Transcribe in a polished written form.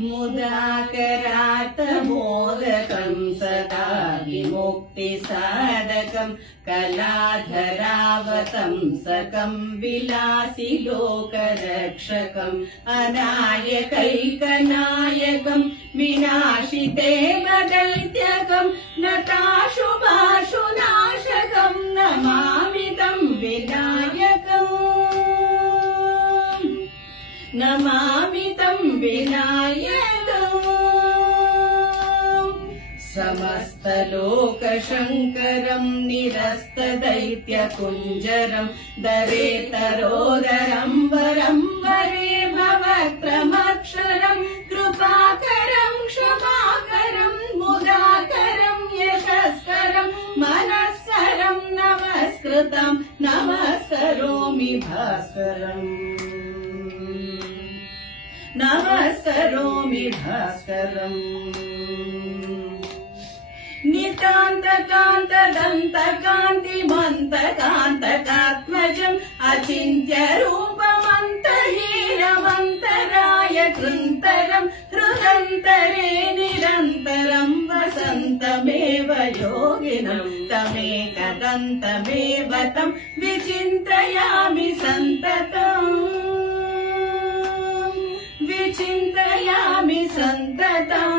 मुदाकरात् मोदकं सदा विमुक्तिसाधकं कलाधरावतंसकं विलासि लोकरक्षकं अनायकैकनायकं विनाशिते दैत्यकं नताशुभाशुनाशकं नमामि तं विनायकम् नमामि तं विनायकम् समस्तलोकशङ्करं निरस्तदैत्यकुञ्जरं दरेतरोदरं वरं वरे भवत्रमक्षरं कृपाकरं क्षमाकरं मुदाकरं यशस्करं मनस्करं नमस्कृतं नमस्करोमि भास्करम् नमस्करोमि भास्करम् नितान्तकान्तदन्तकान्तिमन्तकान्तकात्मजम् अचिन्त्यरूपमन्तहीनमन्तराय कृन्तरम् हृदन्तरे निरन्तरं वसन्तमेव योगिनं तमेकदन्तमेव तं विचिन्तयामि सन्ततम् विचिन्तयामि सन्ततम्